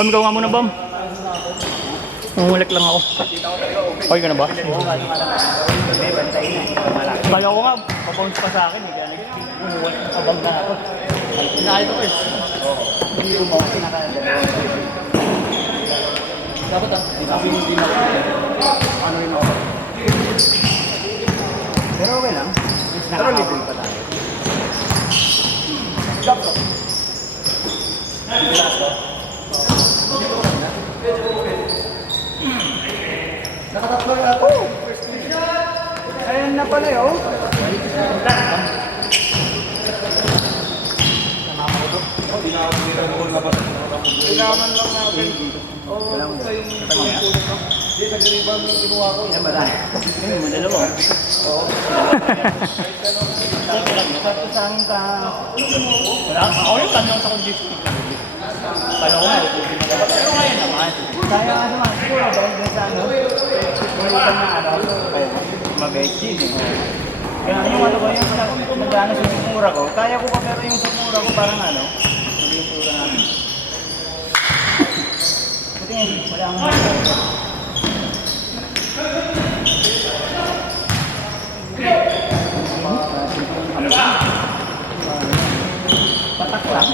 Pamigaw nga muna, Bam. Umulik lang ako. Okay ka na ba? Kaya ko nga, pabounce pa sa akin. Umuwal na kabag na ako. Pinakali ko eh. Hindi mo ako pinakali. Dapat hindi na ano rin ako. Pero okay lang. Pero libre pa tayo. Stop ko. Nakatatlo na ako. Ayan na pala yun. Kailangan lang natin. Oo, sa yung tulong ko. Hindi, nag-rebound yung kinuha ko. Yan ba tayo? Hindi mo dalawa. Oo. Saan ka? Ako yung tanong sa kong gift. Kaya ko nga, pero ngayon naman. Kaya nga naman, siguro dahil din sa ano, malitan na ano, mabait din eh. Kaya yung ano ba yung nag-ano sa sumura ko, kaya ko pa pero yung sumura ko parang ano, hindi yung sura namin. Buti nga, wala akong patak lang.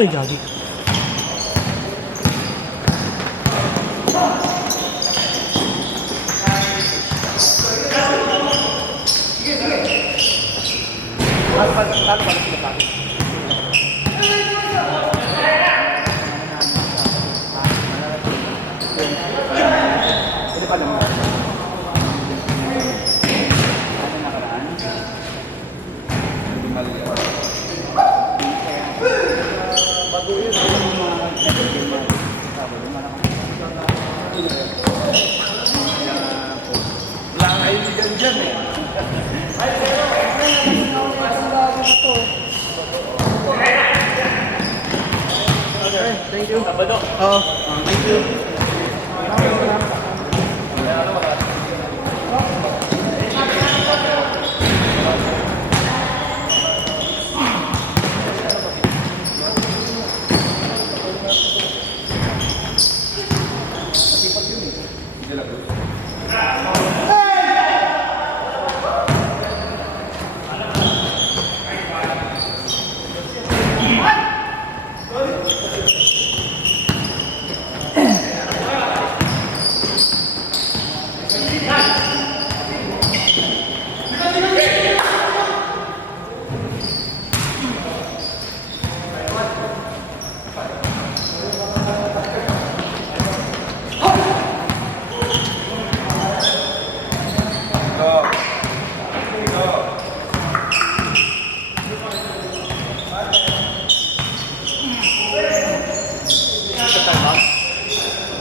Ay, gagi. Thank you. Oh, thank you.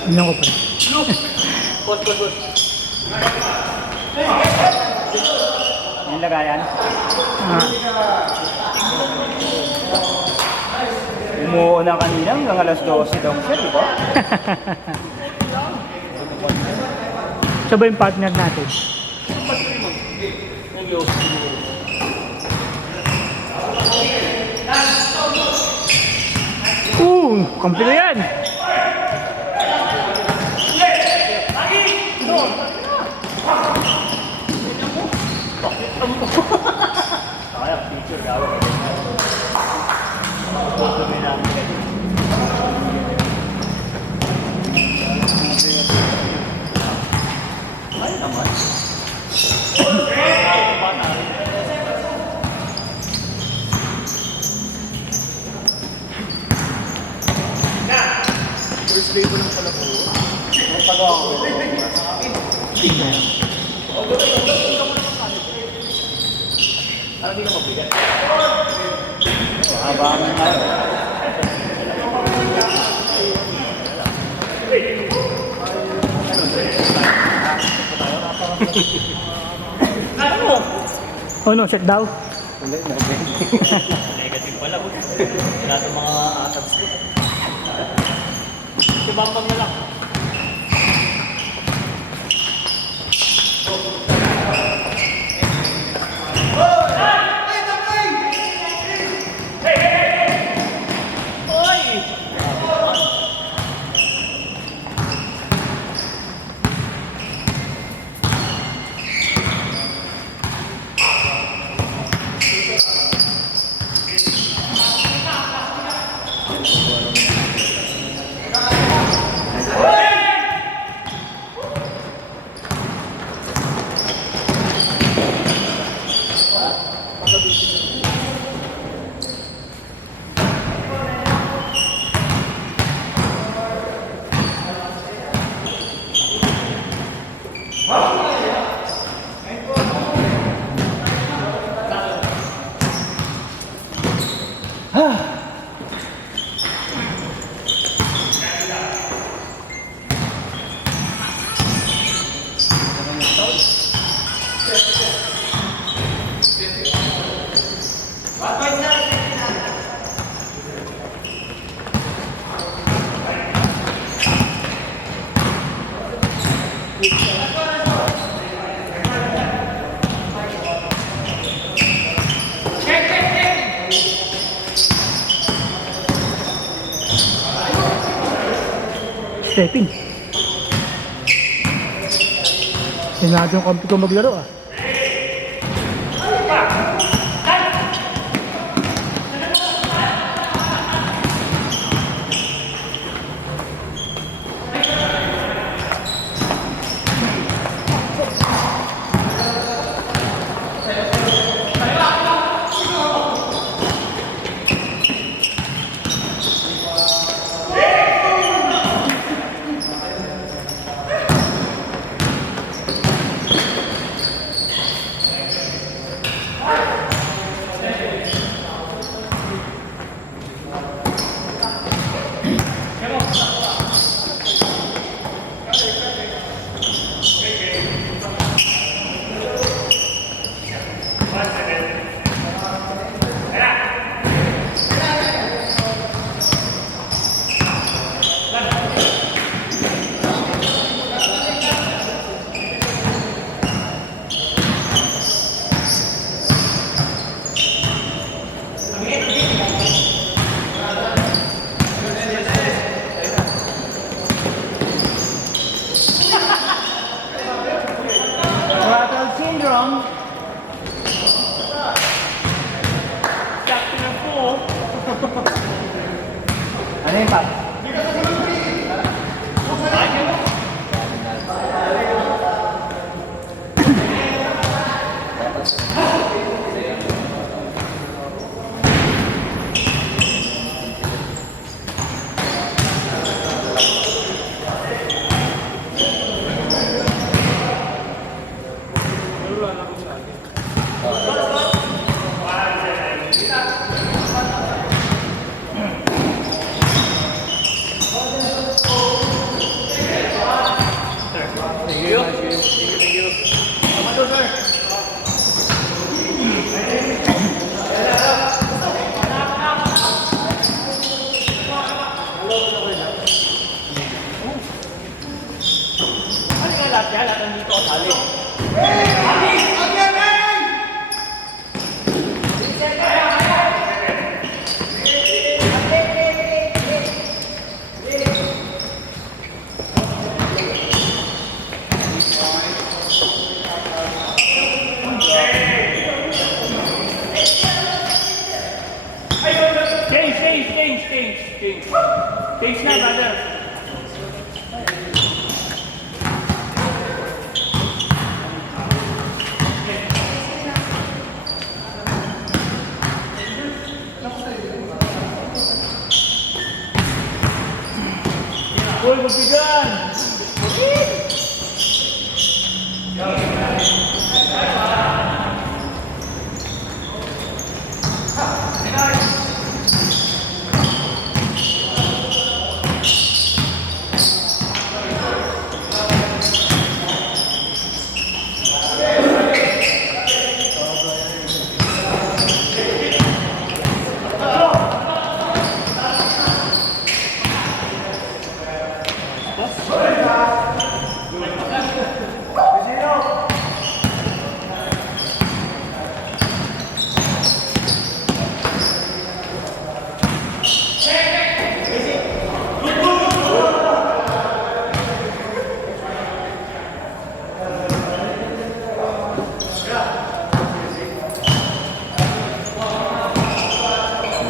Tingnan ko pa. Put. Yung lagayan? Umuuna kanina hanggang alas 12 daw siya, di ba? Siya ba yung partner natin? Kampi na yan! Sayang, picture gawin. Ay naman. First day ko lang pala po. Pagawa ko. Parang hindi ka mabigat. Habang nga. Ano? Oh no, check daw. Hindi, negative pala po. Lahat ng mga atabs ko. Sibambang na lang. Stepin. Sinadyo yung kampi ko maglaro ah. Rattle syndrome. Sakto na po. Ano yung pap? Lahat nandito ako sali. Change na, brother. Uy, magbigan!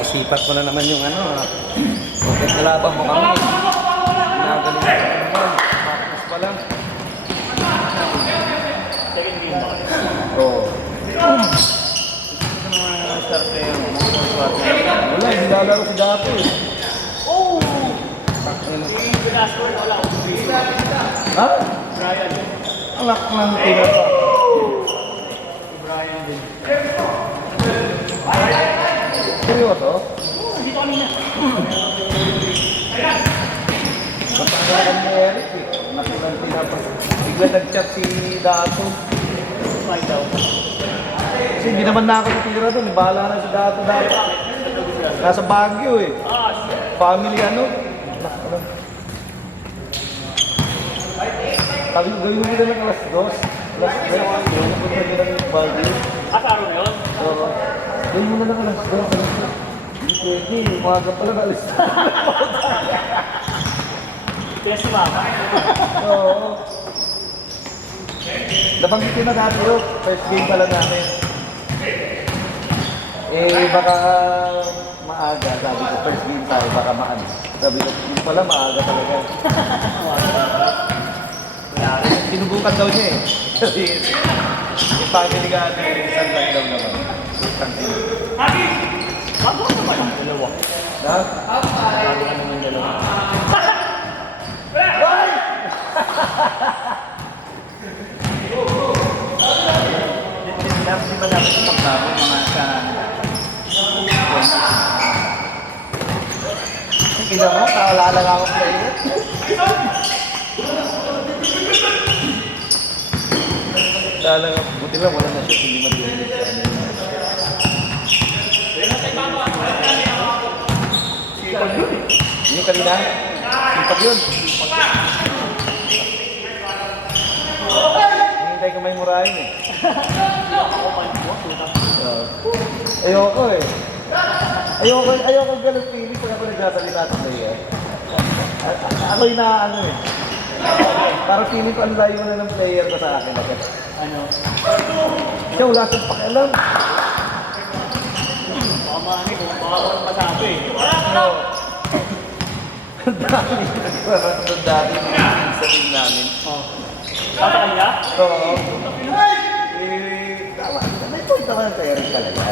Nasipat ko na naman yung ano. Okay, kalaban mo kami. Ginagaling ko naman. Tapos pa lang. Second game ba? Oo. Wala, hindi lalaro si Dapo eh. Oh! Si Velasco, wala ko. Ha? Brian. Alak ng tira pa. Si Brian din. Seryoso? Hindi ko kanina. Matagal ni Eric eh. Nakulang tinapa. Bigla nag-chat si Dato. Find out. Kasi hindi naman na ako natira doon. Bahala na si Dato dati. Nasa Baguio eh. Ah, shit. Family ano? Sabi ko gawin mo nila ng alas 2. Alas 3. Yung punta nila ng Baguio. Ah, sa araw na yun? Oo. Gawin mo na lang alas 2. Hindi pwede. Umaga pala na alas 2. Kaya si Mama. Oo. Nabanggit ko na dati yun. First game pa lang namin. Eh, baka maaga. Sabi ko, first game tayo, baka maano. Sabi ko, yung pala maaga talaga. Sinubukan daw niya eh. Sabi, yung family ka natin, minsan lang daw naman. Happy! Bago ka naman ang dalawa. Ha? Bago ka naman dalawa. Di ba dapat yung pagkabo mga sa... Kila mo, kawala lang ako player. Talaga, buti lang wala na shoot, hindi matinig sa ano. Yung kanina? Sipag yun. Hintay ko may murahin eh. Ayoko eh. Ayoko ganun feeling pag ako nagsasalita sa player. Ako yung ano eh. Parang feeling ko ang layo na ng player ko sa akin. Ano? Siya wala siyang pakialam. Baka mami kung baka ako masabi. Ano? Ang dami. Ang dami sa team namin. Oh. Kata kanya? Oo. Tama. May point naman ang player talaga.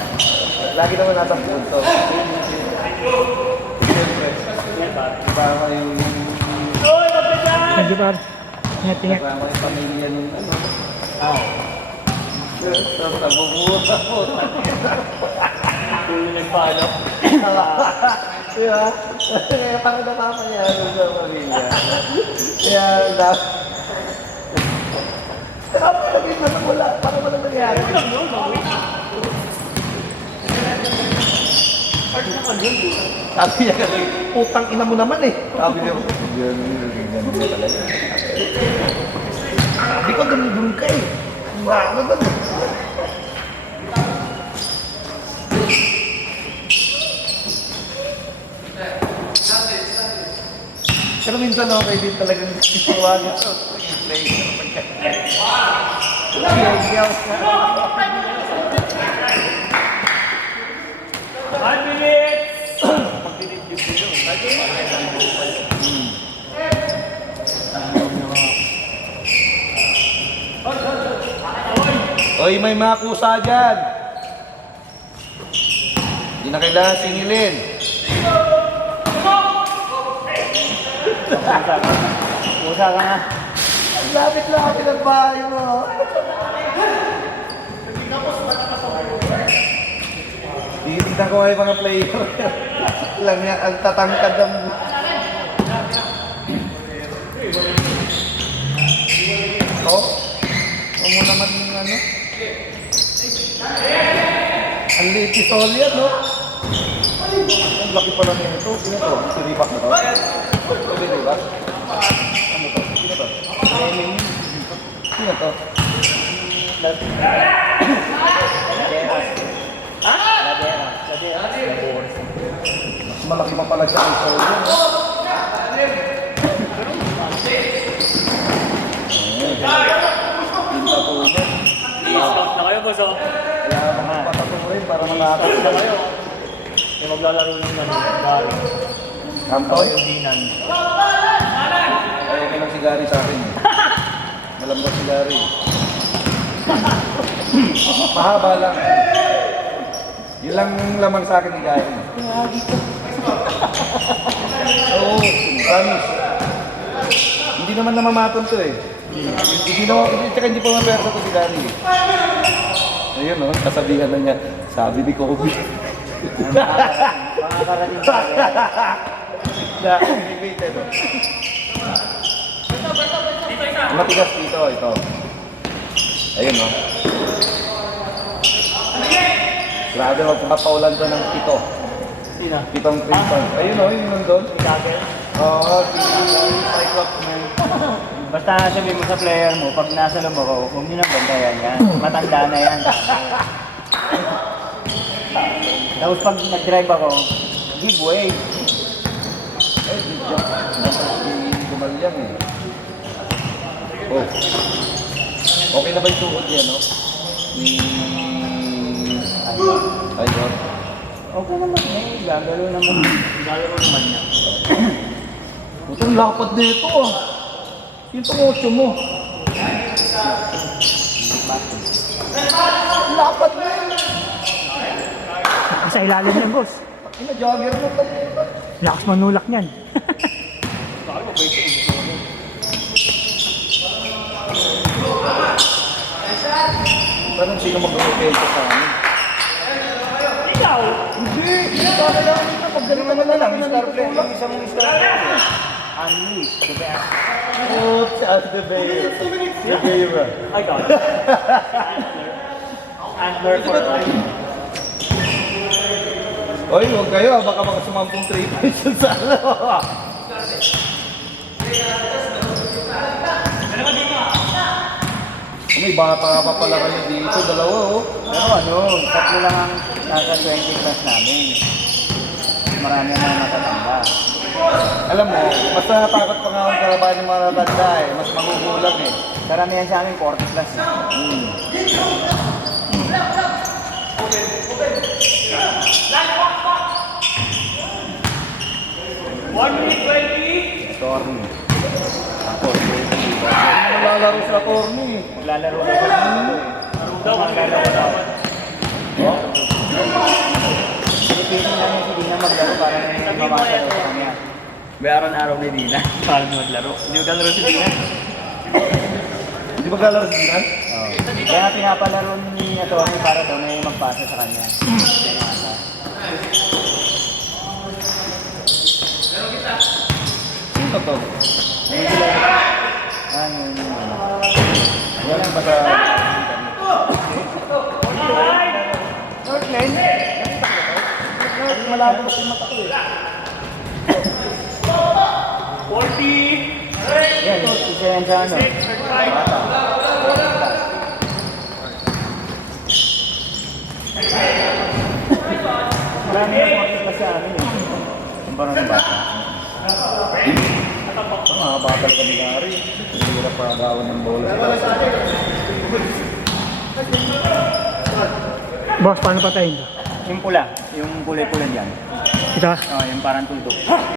Lagi naman nasa punto. Siyempre. Yan ba? Kasama yung... Uy, magbigan! Medyo par. Ingat, ingat. Kasama yung pamilya ng ano. Ah. Tapos nabubuha po. Kung nag-follow. Diba? Kaya parang napapayalo sa pamilya. Kaya dapat... Kaya pinagin mo na wala. Parang walang nangyari. Sabi niya kasi, putang ina mo naman eh. Sabi niya, ganyan mo talaga. Sabi ko, ganun ka eh. Ano ba? Pero minsan okay din talagang ipawagan ito. Five minutes! Pag-dinip-dip ko yun. Oy, may mga kusa dyan. Hindi na kailangan singilin. Pusa ka na. Ang lapit-lapit ang bahay mo. Titignan ko ay mga player. Lang yan, ang tatangkad ng... Ito? Ito mo naman yung ano? Ang liit ni Sol yan, no? Ang laki pala niya ito. Sino to? Si Reebok na to? Ito si Reebok? Ano to? Sino to? Sino to? Mas malaki pa pala siya kay Sol yan, no? Pinta po ba? Discount na kayo, boss. Kailangan mga patatuloy para malapit Discount na kayo. May maglalaro ng bari. Anton? Yung dinan. Ay, okay lang si Gary sa akin. Malambot si Gary. Mahaba lang. Yun lang lamang sa akin ni Gary. Oo, promise. Hindi naman namamaton to eh. Hindi pa mapersa to si Gary. Ayun no, kasabihan na niya. Sabi ni Kobe. Makakarating sa akin. Na-elevated oh. Matigas dito, ito. Ayun no. Grabe, magpapaulan to ng pito. Sino? Pitong crimson. Ayun o, yun nandun. Dagger? Oo, si Cyclops man. Basta sabihin mo sa player mo, pag nasa loob ako, huwag nyo nang bandayan yan. Matanda na yan. Tapos pag nag-drive ako, give way. Eh, di dyan. Si Gumalyang eh. Oh. Okay na ba yung tuhod niya, no? Ayun. Okay naman eh, gagalo naman. Gagalo naman niya. Itong lapad dito ah. Yung tungotso mo. Lapad na yun. Sa ilalim yan, boss. Ina-jogger mo pa. Lakas manulak niyan. Bakit mo ba ito? Parang sino mag-repento sa amin? Ikaw! Hindi! Para lang ito. Paggaling naman na lang. Star player. Yung isang star player. Unleash, the best. Oh, Charles de Beyo. De Beyo ba? I got it. Antler for life. Oy, huwag kayo. Baka makasumampong 3 points yun sa ano. May bata pa pala kayo dito. Dalawa oh. Pero ano, tatlo lang ang nasa 20 class namin. Marami na natatanda. Alam mo, mas natatakot pa nga ang kalaban ng mga natanda eh. Mas magugulang eh. Karamihan sa amin 40 class. Sorry. Ako, maglalaro sa Corny. Maglalaro na ako dito eh. Maglalaro daw. Oh? Pilipitin namin si Dina maglaro para may mamasaro sa kanya. Bayaran araw ni Dina para maglaro. Hindi maglalaro si Dina. Hindi maglalaro si Dinan? Oo. Kaya pinapalaro ni Atty. Para daw may magpasa sa kanya. Sino to? Ano yun? Yan ang basta... North Lane? Malabo kasi mata ko eh. 40! Yan, isa yan sa ano. Bata. Marami na mga pa sa amin eh. Kumpara ng bata. Mga batal ka ni Gary. Hirap pa agawan ng bola. Boss, paano patayin to? Yung pula, yung kulay-pula dyan. Ito. Oh, yung parang tuldok.